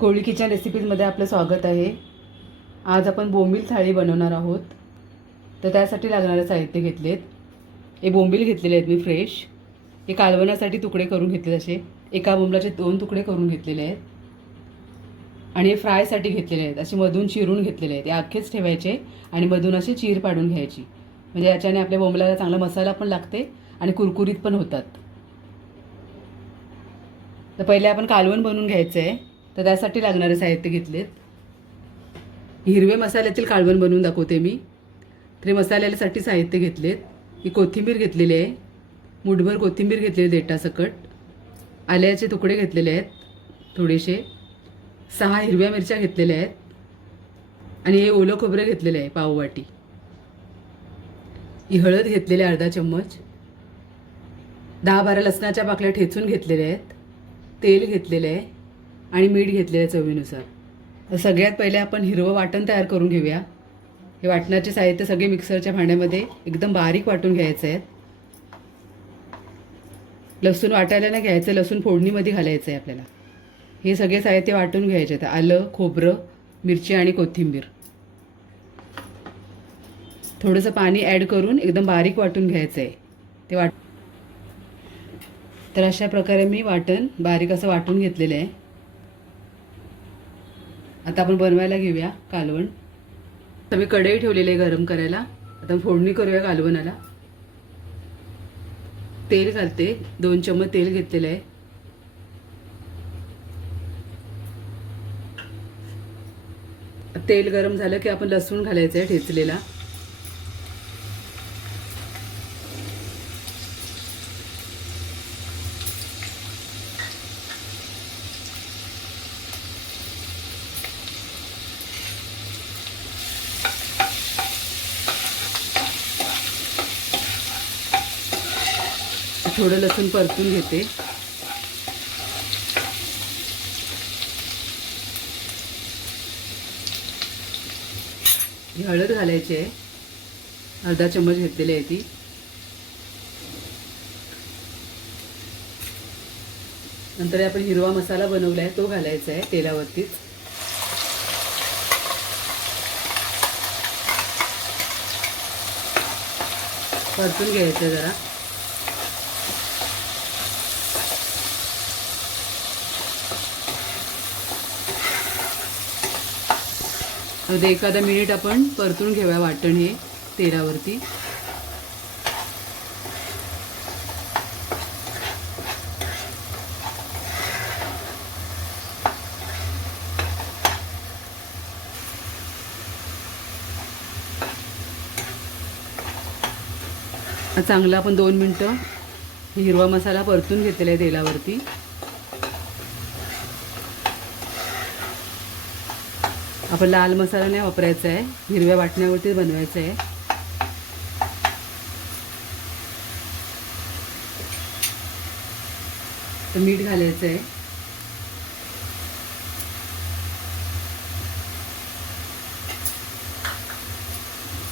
कोळी kitchen रेसिपीजमध्ये आपलं स्वागत आहे. आज आपण बोंबील थाळी बनवणार आहोत. तर त्यासाठी लागणारे साहित्य घेतलेत. हे बोंबील घेतलेले आहेत मी फ्रेश. हे कालवण्यासाठी तुकडे करून घेतले असे. एका बोंबलाचे दोन तुकडे करून घेतलेले आहेत. आणि हे फ्रायसाठी घेतलेले आहेत. असे मधून चिरून घेतलेले आहेत. हे अख्खेच ठेवायचे आणि मधून असे चीर पाडून घ्यायची. म्हणजे याच्याने आपल्या बोंबलाला चांगला मसाला पण लागते आणि कुरकुरीत पण होतात. तर पहिले आपण कालवण बनवून घ्यायचं आहे तर त्यासाठी लागणारे साहित्य घेतलेत. हिरवे मसाल्यातील काळवण बनवून दाखवते मी. तरी मसाल्यासाठी साहित्य घेतलेत. ही कोथिंबीर घेतलेली आहे. मुठभर कोथिंबीर घेतलेली देटासकट आल्याचे तुकडे घेतलेले आहेत थोडेसे. सहा हिरव्या मिरच्या घेतलेल्या आहेत. आणि हे ओलं खोबरं घेतलेलं आहे पाववाटी. ही हळद घेतलेली आहे अर्धा चम्मच. दहा बारा लसणाच्या पाकल्या ठेचून घेतलेल्या आहेत. तेल घेतलेलं आहे. आणि मीठ घेतलेलं आहे चवीनुसार सगळ्यात पहिले आपण हिरवं वाटण तयार करून घेऊया. हे वाटणाचे साहित्य सगळे मिक्सरच्या भांड्यामध्ये एकदम बारीक वाटून घ्यायचं आहे लसूण वाटायला नाही घ्यायचं लसूण फोडणीमध्ये घालायचं आहे आपल्याला. हे सगळे साहित्य वाटून घ्यायचे आहेत. आलं खोबरं मिरची आणि कोथिंबीर. थोडंसं पाणी ॲड करून एकदम बारीक वाटून घ्यायचं आहे ते वाट तर अशा प्रकारे मी वाटण बारीक असं वाटून घेतलेलं आहे. आता आपण बनवायला घेऊया कालवण. तर मी कढई ठेवलेली आहे गरम करायला. आता फोडणी करूया कालवणाला. तेल घालते. दोन चम्मच तेल घेतलेलं आहे. तेल गरम झालं की आपण लसूण घालायचं आहे ठेचलेला. थोडं लसूण परतून घेते. हळद घालायची आहे. अर्धा चम्मच घेतलेली आहे ती. नंतर आपण हिरवा मसाला बनवला आहे तो घालायचा आहे तेलावरतीच. परतून घ्यायचं जरा. तर एखादा मिनिट आपण परतून घेऊया वाटण हे तेलावरती. चांगला आपण दोन मिनटं हिरवा मसाला परतून घेतलेला आहे तेलावरती. आपण लाल मसाला नाही वापरायचा आहे. हिरव्या वाटण्यावरती बनवायचं आहे. तर मीठ घालायचं आहे.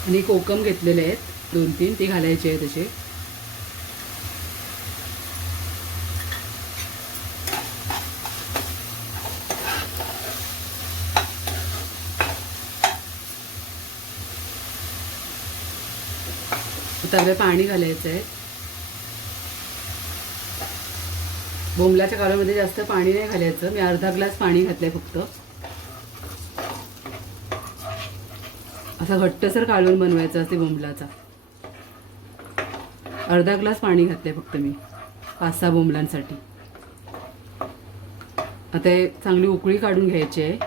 आणि कोकम घेतलेले आहेत. दोन तीन ते घालायचे आहे तसे आता पाणी घालायचं आहे बोंबलाच्या काळामध्ये जास्त पाणी नाही घालायचं. मी अर्धा ग्लास पाणी घातलंय फक्त. असा घट्टसर काढून बनवायचा असते बोंबलाचा. अर्धा ग्लास पाणी घातलंय फक्त मी पाच सहा बोंबलांसाठी. आता हे चांगली उकळी काढून घ्यायची आहे.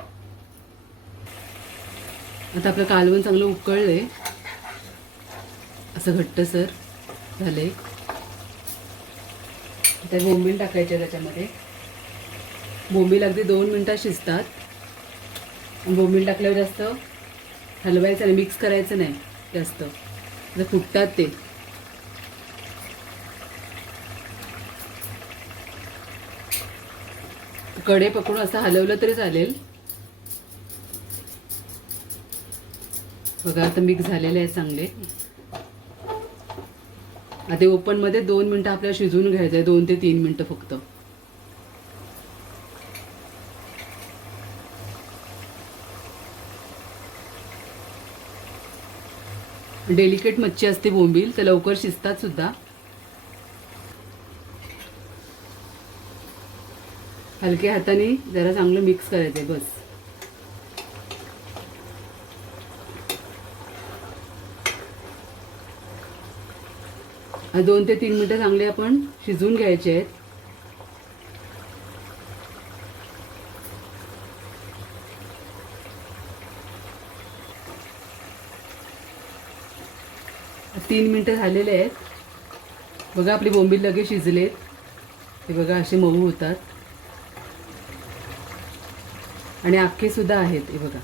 आता आपलं कालवण चांगलं उकळलं आहे असं घट्टसर झालंय. आता बोंबील टाकायचे त्याच्यामध्ये. बोंबील अगदी दोन मिनटात शिजतात. बोंबील टाकल्यावर जास्त हलवायचं नाही मिक्स करायचं नाही जास्त. जर फुटतात ते. कडे पकडून असं हलवलं तरी चालेल. बघा आता मिक्स झालेले आहे चांगले. आता ओपनमध्ये दोन मिनटं आपल्याला शिजवून घ्यायचं आहे दोन ते तीन मिनटं फक्त. डेलिकेट मच्छी असते बोंबील तर लवकर शिजतात सुद्धा. हलक्या हाताने जरा चांगलं मिक्स करायचं आहे बस. दोन ते तीन मिनिटं चांगले आपण शिजवून घ्यायचे आहेत. तीन मिनटं झालेले आहेत. बघा आपली बोंबील लगेच शिजलेत. हे बघा असे मऊ होतात. आणि अख्खे सुद्धा आहेत हे बघा.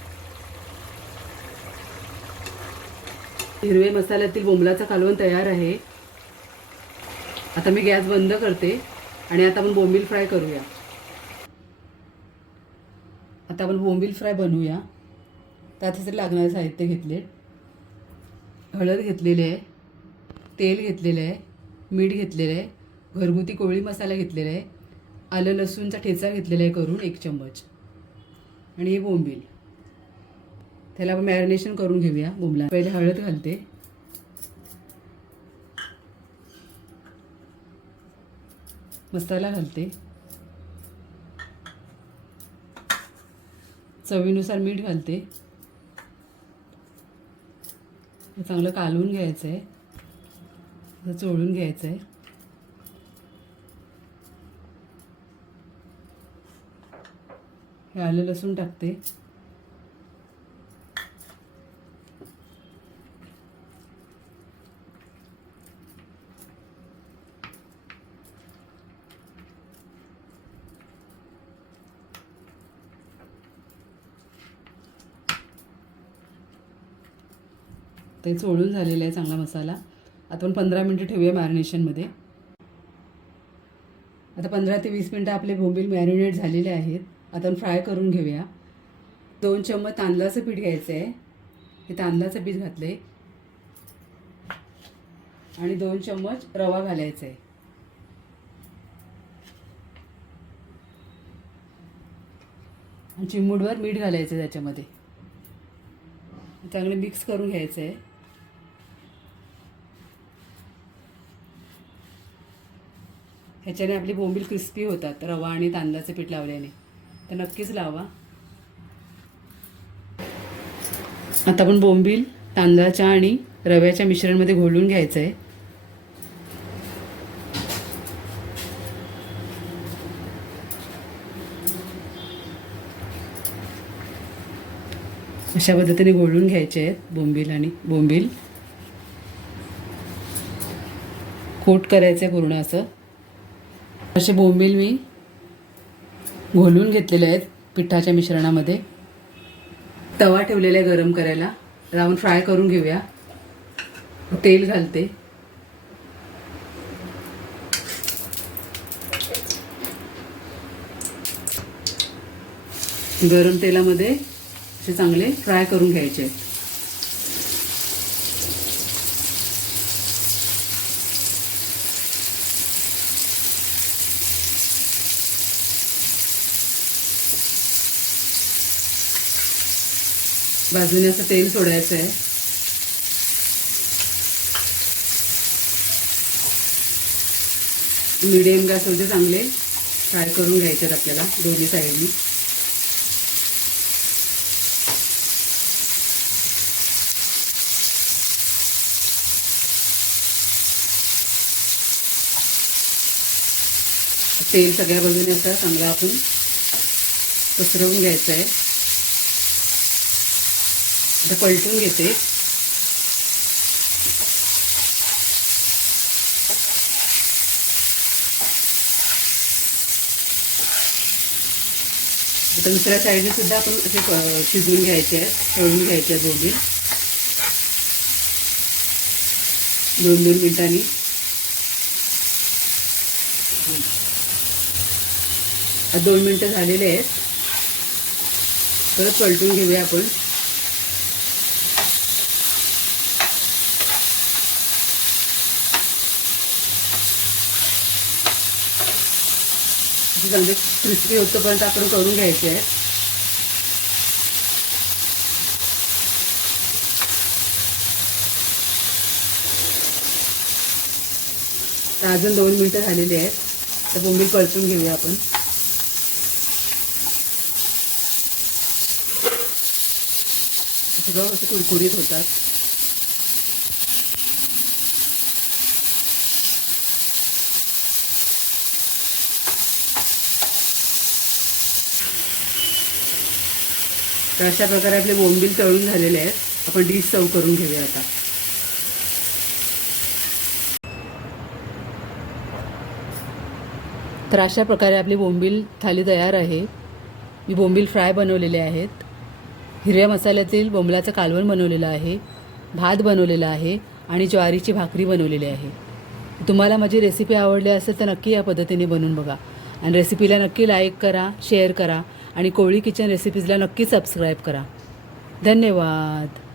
हिरवे मसाल्यातील बोंबलाचा कालवण तयार आहे. आता मी गॅस बंद करते आणि आता आपण बोंबील फ्राय करूया. आता आपण बोंबील फ्राय बनवूया. त्यासाठी लागणारे साहित्य घेतले हळद घेतलेली आहे तेल घेतलेलं आहे मीठ घेतलेलं आहे घरगुती कोळी मसाला घेतलेला आहे आलं लसूणचा ठेचा घेतलेला आहे करून एक चम्मच. आणि हे बोंबील. त्याला आपण मॅरिनेशन करून घेऊया बोंबला. पहिले हळद घालते. मसाला घालते. चवीनुसार मीठ घालते. चांगलं कालवून घ्यायचं आहे चोळून घ्यायचं आहे हे आलं लसूण टाकते. ते चोळून झालेला आहे चांगला मसाला. आता आपण पंधरा मिनटं ठेवूया मॅरिनेशनमध्ये. आता पंधरा ते वीस मिनटं आपले बोंबील मॅरिनेट झालेले आहेत. आता आपण फ्राय करून घेऊया. दोन चम्मच तांदळाचं पीठ घ्यायचं आहे. हे तांदळाचं पीठ घातलं आहे आणि दोन चम्मच रवा घालायचा आहे. चिमूडवर चिमूटभर मीठ घालायचं आहे त्याच्यामध्ये. चांगलं मिक्स करून घ्यायचं आहे. ह्याच्याने आपली बोंबील क्रिस्पी होतात. रवा आणि तांदळाचं पीठ लावल्याने. तर नक्कीच लावा. आता आपण बोंबील तांदळाच्या आणि रव्याच्या मिश्रणमध्ये घोळून घ्यायचं आहे अशा पद्धतीने घोळून घ्यायचे आहेत बोंबील आणि बोंबील. कोट करायचं आहे पूर्ण असं. असे बोंबील मी घोलून घेतलेले आहेत पिठाच्या मिश्रणामध्ये. तवा ठेवलेला आहे गरम करायला राहून फ्राय करून घेऊया. तेल घालते. गरम तेलामध्ये असे चांगले फ्राय करून घ्यायचे आहेत. बाजूने असं तेल सोडायचं आहे. मीडियम गॅसवरती चांगले. फ्राय करून घ्यायचे आहेत आपल्याला दोन्ही साईडनी तेल सगळ्या बाजूने असं चांगलं आपण पसरवून घ्यायचं आहे. आता पलटून घेते. आता दुसऱ्या साईडने सुद्धा आपण असे शिजवून घ्यायचे आहेत तळून घ्यायचे आहेत दोन्ही दोन दोन मिनिटांनी. आता दोन मिनटं झालेले आहेत. परत पलटून घेऊया आपण. चांगले क्रिस्पी होतोपर्यंत आपण करून घ्यायचे आहे अजून दोन मिनटं झालेली आहेत. तर बोंबी परतून घेऊया आपण. सगळं असं कुरकुरीत होतात. तर अशा प्रकारे आपले बोंबील तळून झालेले आहेत. आपण डिश सर्व करून घेऊया आता. तर अशा प्रकारे आपली बोंबील थाली तयार आहे. मी बोंबील फ्राय बनवलेले आहेत. हिरव्या मसाल्यातील बोंबलाचं कालवण बनवलेलं आहे. भात बनवलेला आहे आणि ज्वारीची भाकरी बनवलेली आहे. तुम्हाला माझी रेसिपी आवडली असेल तर नक्की या पद्धतीने बनवून बघा. आणि रेसिपीला नक्की लाईक करा शेअर करा. आणि कोळी किचन रेसिपीजला नक्की सबस्क्राईब करा. धन्यवाद.